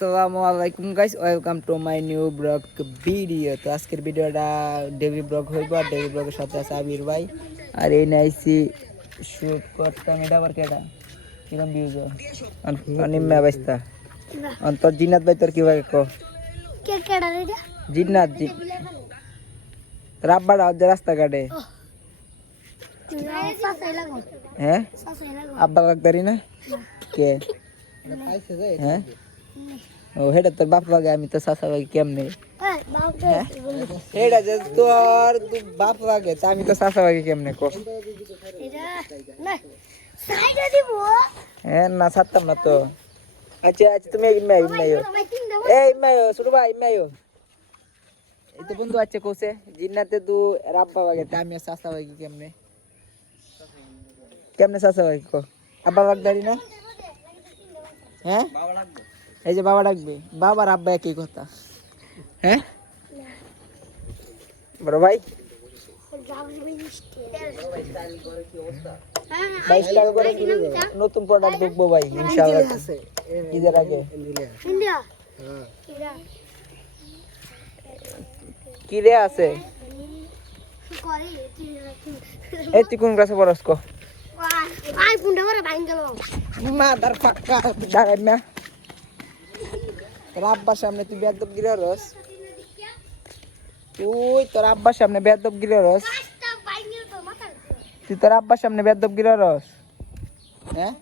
আসসালামু আলাইকুম guys, welcome to my new blog video. তো আজকের ভিডিওটা ডেভি ব্লগ হইব, আর ডেভি ব্লগের সাথে আছে আবির ভাই। আর এই নাইসি শুট করতাম, এটা আবার কেটা কিরম ভিউজ অনিম্মা বাইস্তা অন্তর জিন্নাত ভাই। তোর কি ভাই কো জিন্নাত রাব্বাড়া ওদের রাস্তাঘাটে, হ্যাঁ আব্বা কাকদারি না কে, হ্যাঁ ও হেটা তোর বাপ লাগে, আমি তো চাচা লাগে কেমনে, এটা যে তোর বাপ লাগে তা আমি তো চাচা লাগে কেমনে কো, হ্যাঁ না ছাড়তাম না তো। আচ্ছা আচ্ছা তুমি ইম্মাইও এই ইম্মাইও ছোট ভাই ইম্মাইও এই তো বন্ধু আছে কোসে জিন্নাতে তু রাব্বা লাগে তা আমি চাচা লাগে কেমনে, কেমনে চাচা লাগে কো, আব্বা বাগদারি না, হ্যাঁ এই যে বাবা ডাকবে, বাবার আব্বা একই কথা, হ্যাঁ বড় ভাই 22 টাকা করে নতুন প্রোডাক্ট দেখবো ভাই ইনশাআল্লাহ ঈদের আগে। কি রে আছে এই তুই কোন ক্লাসে পড়াস কো, আই পুন্ডা করে বাইন গেল মাদার ফাক্কা দাঁড়াই না তোর আব্বার সামনে তুই বেয়াদব গিরে রস, তুই তোর আব্বার সামনে বেয়াদব গিরে রস, তুই তোর আব্বার সামনে বেয়াদব গিরে রস, হ্যাঁ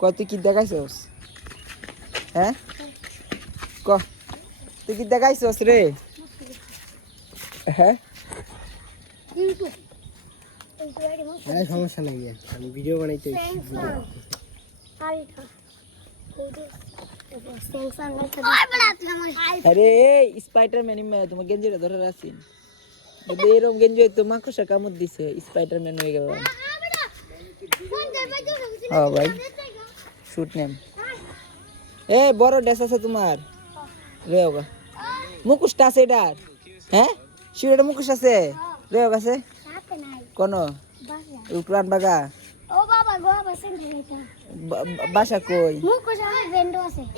ক তুই কি দেখাইছস, হ্যাঁ ক তুই কি দেখাইছস রে, হ্যাঁ সমস্যা নাই আমি ভিডিও বানাইতে আরে স্পাইডারম্যান তোমার গেঞ্জিটা ধরে রাখছি, এরকম গেঞ্জি তো মাকড়সা কামড় দিছে, স্পাইডারম্যান হয়ে গেল। হ্যাঁ ভাই শুট নেম এ বড় ড্রেস আছে তোমার রে হোগা, মুখোশটা আছে এটার, হ্যাঁ শিউরের মুখোশ আছে রে হোগা আছে কোন উপরান বাগা বাসা কই,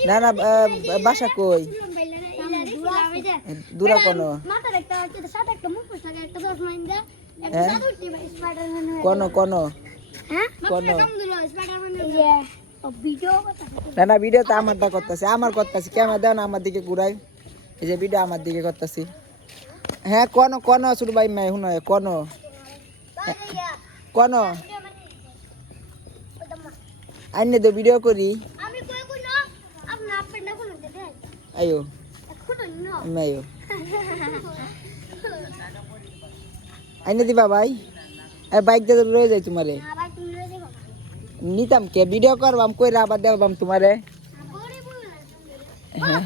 না না বাসা কই দূরা কোন, কোন কোন কোন না না ভিডিও তো আমারটা করতেছি, আমার করতেছি ক্যামেরা দেও না আমার দিকে ঘুরাই, এই যে ভিডিও আমার দিকে করতেছি, হ্যাঁ কোন কোন ছোট ভাই মাই শুনো কোন কোন আইনে তো ভিডিও করি আয়ো আয়ো আইনে দিবা ভাই, বাইক দিয়ে রয়ে যাই তোমারে নিতাম কে ভিডিও করবাম কইরা আবার দেবাম তোমারে, হ্যাঁ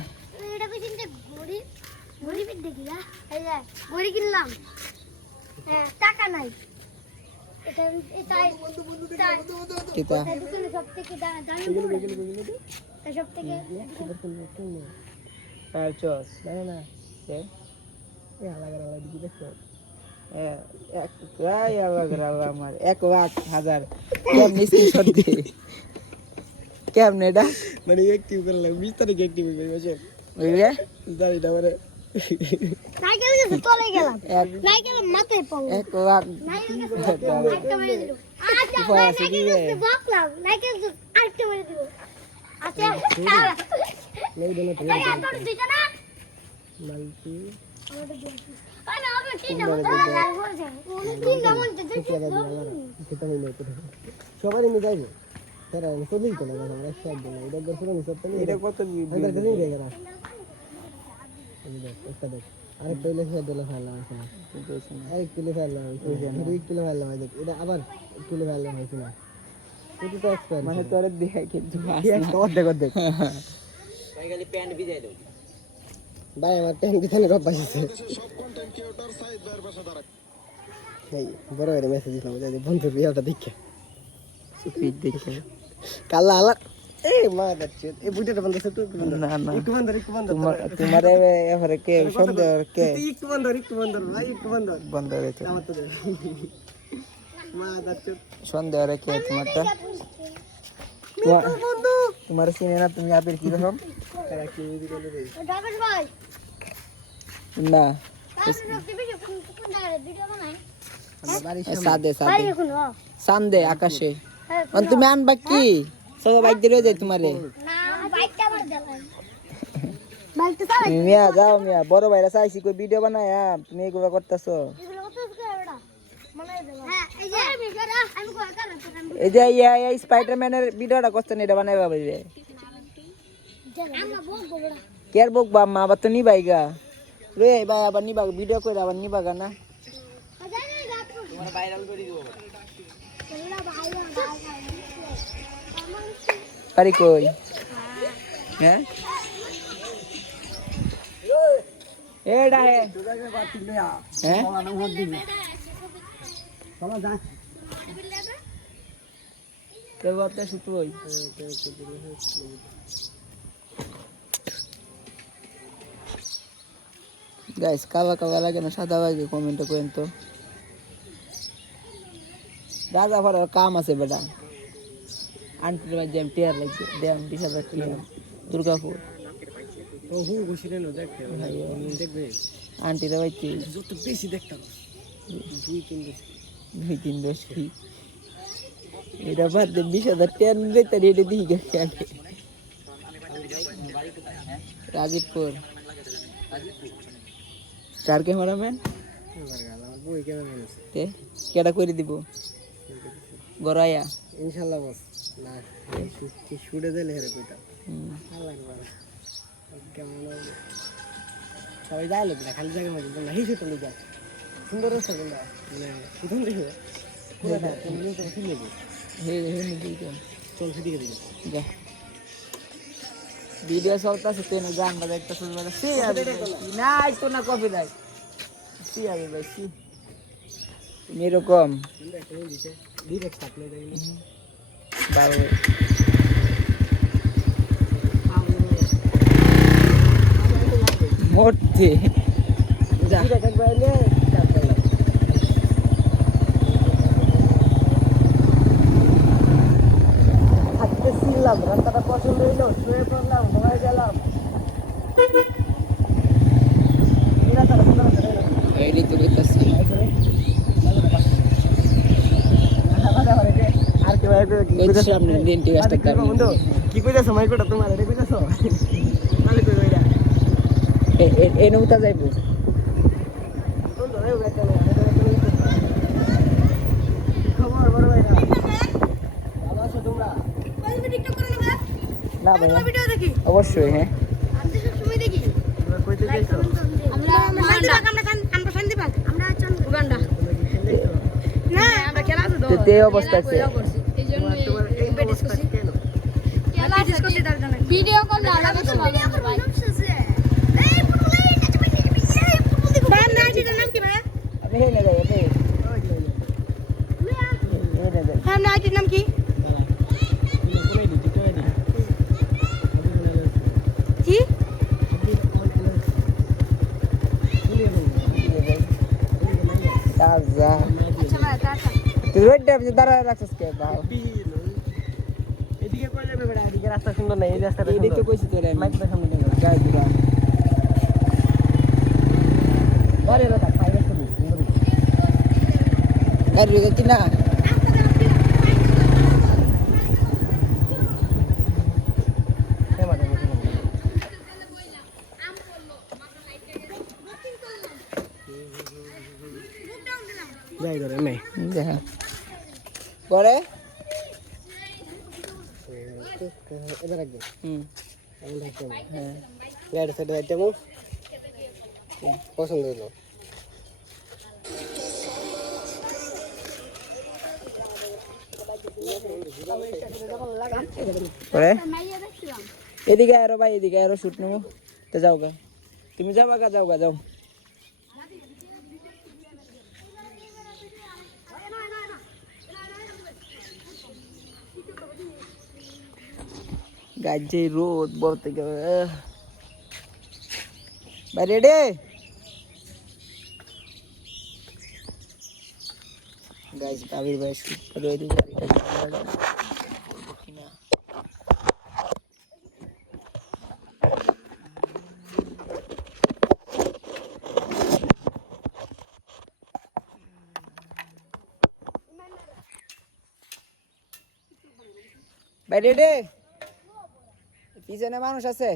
টাকা নাই কেমনে এটা মানে অ্যাক্টিভ করলাম 20 তারিখ অ্যাক্টিভ হইবে বুঝছো বুঝলে দাড়িটা মানে নাইকেল গেছে চলে গেলাম নাইকেল মাথায় পড়ল 1 লাখ আরেকটা মেরে দিল আচ্ছা নাইকেল গেছে বকলাম নাইকেল আরেকটা মেরে দিল আচ্ছা নেই দিলে তো তোর দিছ না মালতি আমাদের দিন আরে আমরা তিনটা মত লাল হয়ে তিনটা মত দেখতে হইলো তো সবাই নিয়ে যাইবো তেরা চলেই তো না আমরা সব দিন এটা দর্শন সব তো এটা কত এটা দিন রে গরা একটা দেখ আরেকটা ইলে সব দিলে ভালো আছে না আরেক কিলো ভালো আছে 2 কিলো ভালো আছে এটা আবার কিলো ভালো হইছে না এটা তো এক্সপায়ার মানে তোর দেখে কিন্তু দেখ দেখ ভাই খালি প্যান্ট ভিজাই দাও ভাই আমার প্যান্ট ভিজানোর অভ্যাস আছে সব কন্টেন্ট ক্রিয়েটর সাইদ ভাইয়ের পাশে দাঁড়া এই বড় করে মেসেজ দিলাম যে বন্ধুর বিয়েটা দেখে সুপিট দেখে কালা আলা এই মা দেখছে এই বুইটা বন্ধ আছে তুই না না একটু বন্ধ তোমারে এবারে কে সুন্দর কে একটু বন্ধ ভাই একটু বন্ধ হয়েছে আমার তো মা দেখছে সুন্দর কে তোমারটা তোমার চিনে না তুমি আবির কি রকম না সাদে সাদে সান্দে আকাশে তুমি আনবা কি সব বাইক দিয়ে যাই তোমারে মিয়া যাও মিয়া বড় ভাইরা চাইছি কই ভিডিও বানায় তুমি এগুলো করতেছো এই যে স্পাইডারম্যানের ভিডিওটা করছেন এটা বানাইবা ভাইবে কেয়ার বুক বা মা আবার তো নিবাই গা রে ভাই আবার নিবা ভিডিও করে আবার নিবা গা না তোমার ভাইরাল করে দিব পারি কই হ্যাঁ এডা হে হ্যাঁ চলো যা কেউ আপনি শুটু হই গাইস কালা কালা লাগে না সাদা লাগে কমেন্ট করেন তো রাজা ভরার কাম আছে বেটা আন্টির ভাই জ্যাম টিয়ার লাগছে ড্যাম 20,000 টিয়ার দুর্গাপুর ও হু ঘুষিরে নো দেখতে দেখবে আন্টির ভাই যত বেশি দেখতাম 2-3 দশ কি এটা বাদ দে 20,000 টিয়ার নিলে তার এটা দিই খেয়াল রাজীবপুর চার ক্যামেরাম্যান বই ক্যামেরাম্যান আছে কেডা করে দিব গরায়া ইনশাআল্লাহ বস না কি শুটে দিলে হেরে কইতা কেমন সবাই যায় লোক না খালি জায়গার মধ্যে না হিসু তো যা সুন্দর রাস্তা বললা মানে প্রথম দেখো পুরোটা তুমি তো ফিরে যাবে হে হে নিবি তো চল সেদিকে দিকে যা ভিডিও চলতেছে তুই না গান বাজা একটা শুনবা সে না তো না কপি নাই সি আবে ভাই সি এরকম ডিরেক্ট থাকলে দেখি বাবা মোটে যা ডিরেক্ট বাইলে আজকে ছিলাম রাস্তাটা পছন্দ হইলো শুয়ে পড়লাম ঘুমায় গেলাম এই তো কইতাছি আর কি ভাই কইতাছ সামনে দিনটি আসতে কার বন্ধু কি কইতাছ মাইকটা তোমার রে কইতাছ তাহলে কই কইরা এ নউতা যাইবো বন্ধু রে উগাইতে খবর বড় ভাই ভালো আছো তোমরা কইতে টিকটক করো না ভাই না ভিডিও দেখি অবশ্যই হ্যাঁ আমি সব সময় দেখি তোমরা কইতে যাইছো আমরা শান্তিবাগ আমরা উগান্ডা না আমরা খেলা আছে তো তে অবস্থা আছে এইজন্য প্র্যাকটিস করছি কেন প্র্যাকটিস করতে দরকার নাই ভিডিও করলে আলাদা ভিডিও করব নকশাছে এই ফুটবল এই ফুটবল দেখো বাম নাইটির নাম কি ভাই আবে হে না যাই আবে হ্যাঁ নাইটির নাম কি কি তাজা আচ্ছা ভাই টাটা তুই রোডে দাঁড়া রাখছিস কে ভাই এদিকে কই যাবে বেটা এদিকে রাস্তা সুন্দর নাই এই রাস্তাটা এদিকে তো কইছি তোরে মাইকটা সামনে দে গায় দুরা আরে রাতা খাইরে তো সুন্দর গাড়ি রেখে না যাই ধরে নাই দেখা পরে এবার একদম আমি দেখতাম হ্যাঁ রাইট সাইড দেখতাম পছন্দ হলো পরে এদিকে আরো ভাই এদিকে আরো শুট নেবো তো যাও গা তুমি যাও গা যাও গা যাও গাজে রোদ বলতে গেলে ভাই রেডি গাইস কাবির ভাই শুট করে দিই কিনা ভাই রেডি পিছনে মানুষ আছে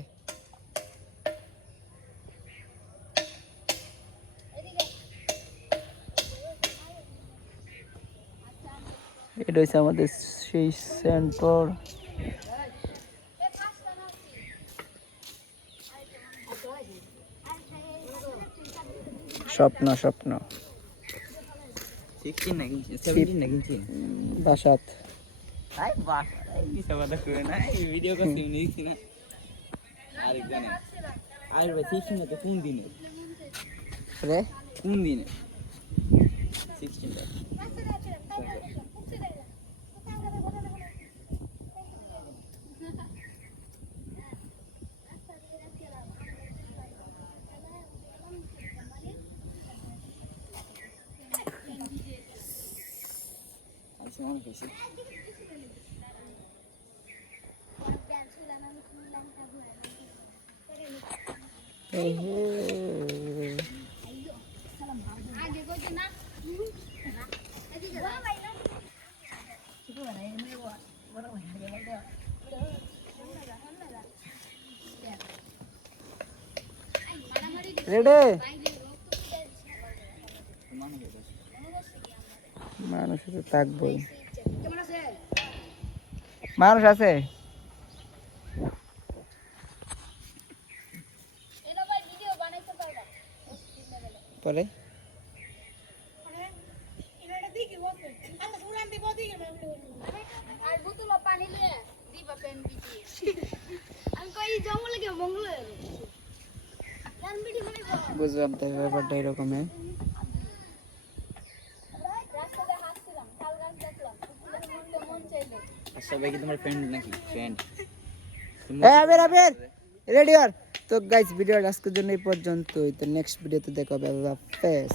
এটা হচ্ছে আমাদের সেই সেন্টার স্বপ্ন স্বপ্ন 16 না কিনছি 17 না কিনছি বাসাত আই বাস এই দিশা বাদা করে না এই ভিডিও করছি নিছি না আরেকজনে আর ভাই 16 না তো কোন দিনে রে কোন দিনে 16 টা আচ্ছা মনে হইছে রেডি মানুষ তো থাকবই মানুষ আছে পরে বুঝলাম তো ব্যাপারটা এরকম সবাই কি তোমার ফ্রেন্ড নাকি ফ্রেন্ড আবের আবের রেডি আর তো গাইস ভিডিওটা আজকের জন্য এই পর্যন্তই তো নেক্সট ভিডিওতে দেখা হবে আল্লাহ হাফেজ